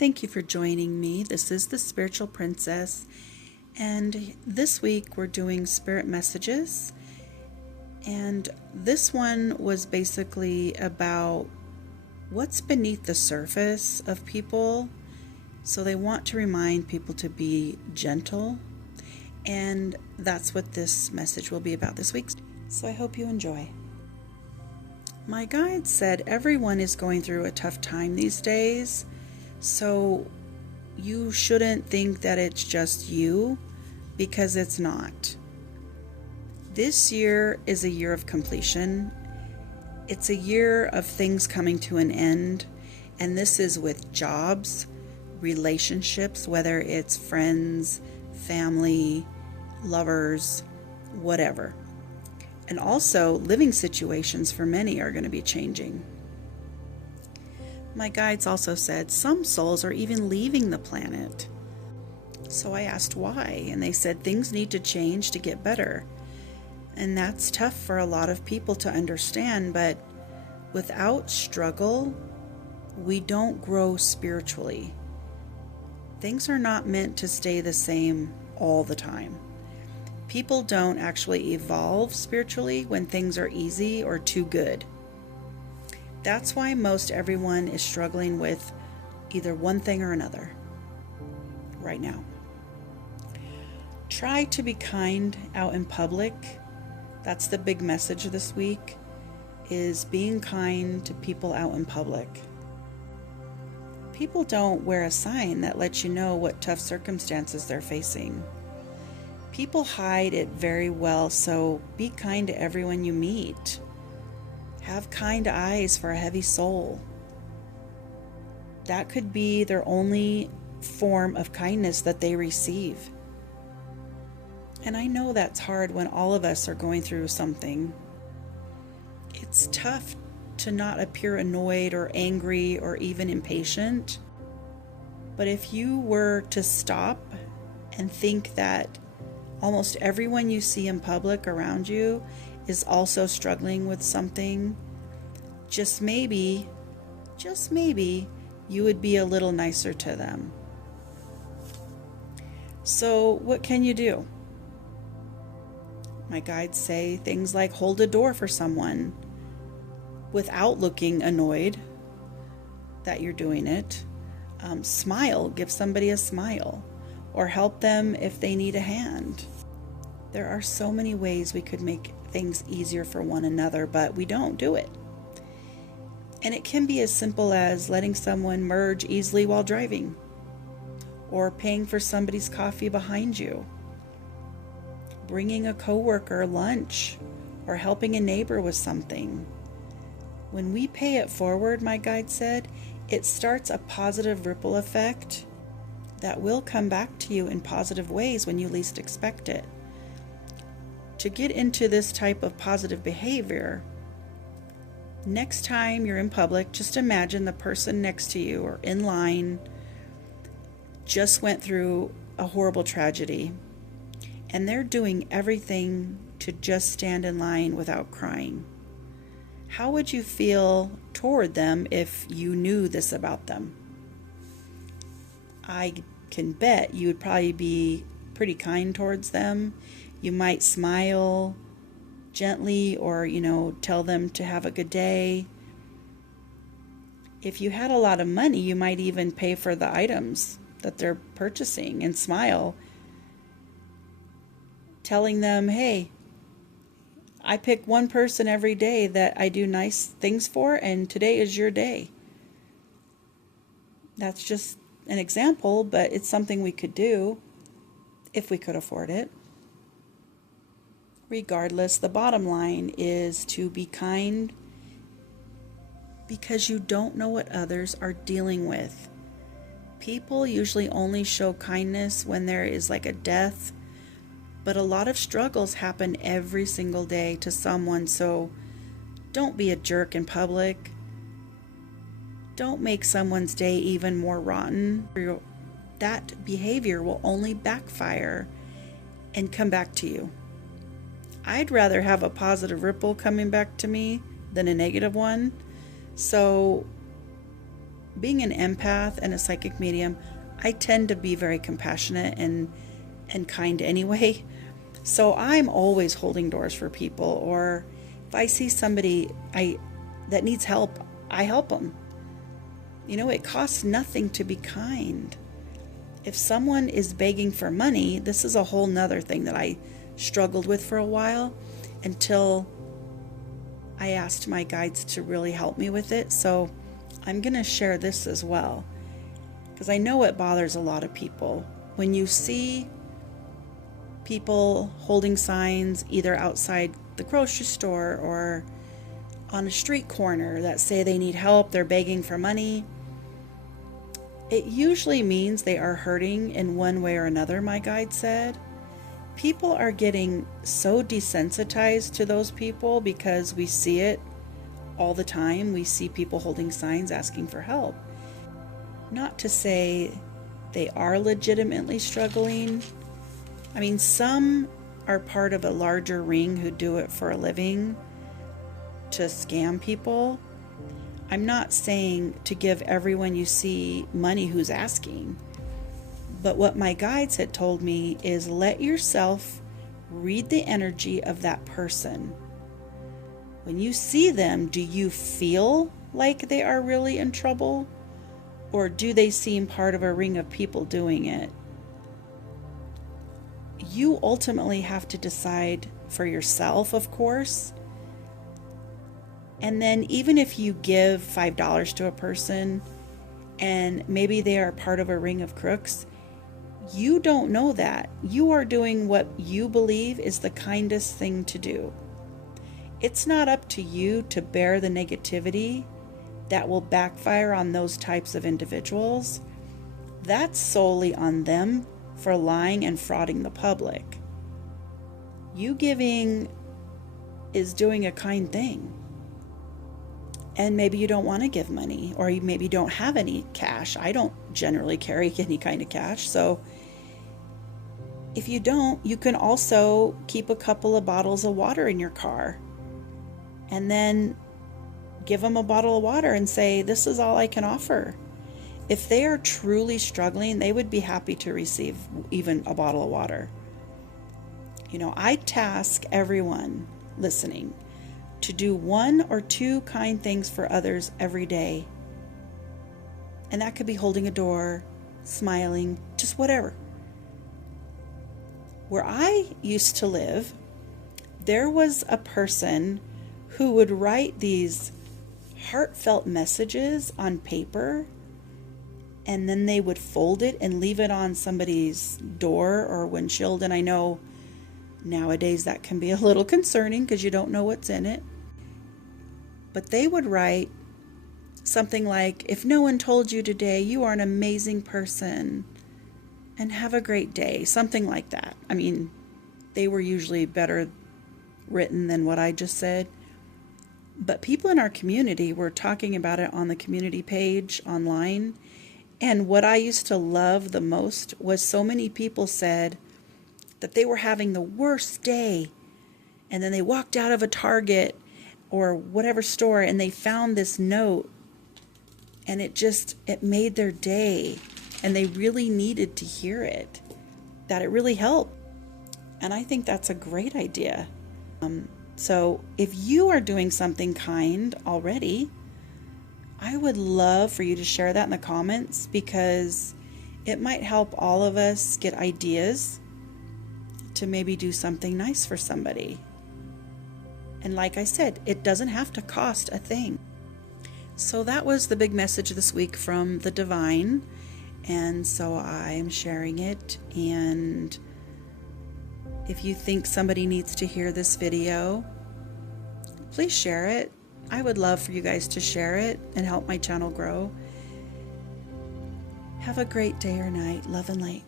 Thank you for joining me. This is the Spiritual Princess, and this week we're doing spirit messages. And this one was basically about what's beneath the surface of people. So they want to remind people to be gentle, and that's what this message will be about this week. So I hope you enjoy. My guide said everyone is going through a tough time these days. So you shouldn't think that it's just you, because it's not. This year is a year of completion. It's a year of things coming to an end, and this is with jobs, relationships, whether it's friends, family, lovers, whatever. And also living situations for many are going to be changing. My guides also said some souls are even leaving the planet. So I asked why, and they said things need to change to get better. And that's tough for a lot of people to understand, but without struggle, we don't grow spiritually. Things are not meant to stay the same all the time. People don't actually evolve spiritually when things are easy or too good. That's why most everyone is struggling with either one thing or another right now. Try to be kind out in public. That's the big message this week, is being kind to people out in public. People don't wear a sign that lets you know what tough circumstances they're facing. People hide it very well, so be kind to everyone you meet. Have kind eyes for a heavy soul. That could be their only form of kindness that they receive. And I know that's hard when all of us are going through something. It's tough to not appear annoyed or angry or even impatient. But if you were to stop and think that almost everyone you see in public around you is also struggling with something, just maybe, you would be a little nicer to them. So what can you do? My guides say things like hold a door for someone without looking annoyed that you're doing it. Smile, give somebody a smile, or help them if they need a hand. There are so many ways we could make things easier for one another, but we don't do it. And it can be as simple as letting someone merge easily while driving, or paying for somebody's coffee behind you, bringing a coworker lunch, or helping a neighbor with something. When we pay it forward, my guide said, it starts a positive ripple effect that will come back to you in positive ways when you least expect it. To get into this type of positive behavior, next time you're in public, just imagine the person next to you or in line just went through a horrible tragedy, and they're doing everything to just stand in line without crying. How would you feel toward them if you knew this about them? I can bet you would probably be pretty kind towards them. You might smile gently, or, tell them to have a good day. If you had a lot of money, you might even pay for the items that they're purchasing and smile, telling them, hey, I pick one person every day that I do nice things for, and today is your day. That's just an example, but it's something we could do if we could afford it. Regardless, the bottom line is to be kind, because you don't know what others are dealing with. People usually only show kindness when there is like a death, but a lot of struggles happen every single day to someone, so don't be a jerk in public. Don't make someone's day even more rotten. That behavior will only backfire and come back to you. I'd rather have a positive ripple coming back to me than a negative one. So being an empath and a psychic medium, I tend to be very compassionate and kind anyway. So I'm always holding doors for people, or if I see somebody that needs help, I help them. You know, it costs nothing to be kind. If someone is begging for money, this is a whole nother thing that I struggled with for a while until I asked my guides to really help me with it. So I'm going to share this as well, because I know it bothers a lot of people. When you see people holding signs either outside the grocery store or on a street corner that say they need help, they're begging for money, it usually means they are hurting in one way or another, my guide said. People are getting so desensitized to those people because we see it all the time. We see people holding signs asking for help. Not to say they are legitimately struggling. I mean, some are part of a larger ring who do it for a living to scam people. I'm not saying to give everyone you see money who's asking, but what my guides had told me is let yourself read the energy of that person. When you see them, do you feel like they are really in trouble, or do they seem part of a ring of people doing it? You ultimately have to decide for yourself, of course. And then even if you give $5 to a person and maybe they are part of a ring of crooks, you don't know that. You are doing what you believe is the kindest thing to do. It's not up to you to bear the negativity that will backfire on those types of individuals. That's solely on them for lying and frauding the public. You giving is doing a kind thing. And maybe you don't want to give money, or you maybe don't have any cash. I don't generally carry any kind of cash. So if you don't, you can also keep a couple of bottles of water in your car and then give them a bottle of water and say, this is all I can offer. If they are truly struggling, they would be happy to receive even a bottle of water. You know, I task everyone listening to do 1 or 2 kind things for others every day. And that could be holding a door, smiling, just whatever. Where I used to live, there was a person who would write these heartfelt messages on paper, and then they would fold it and leave it on somebody's door or windshield. And I know nowadays that can be a little concerning because you don't know what's in it. But they would write something like, if no one told you today, you are an amazing person and have a great day. Something like that. I mean, they were usually better written than what I just said. But people in our community were talking about it on the community page online. And what I used to love the most was so many people said that they were having the worst day. And then they walked out of a Target or whatever store and they found this note, and it made their day, and they really needed to hear it, that it really helped. And I think that's a great idea. So if you are doing something kind already, I would love for you to share that in the comments, because it might help all of us get ideas to maybe do something nice for somebody. And like I said, it doesn't have to cost a thing. So that was the big message this week from the divine. And so I'm sharing it. And if you think somebody needs to hear this video, please share it. I would love for you guys to share it and help my channel grow. Have a great day or night. Love and light.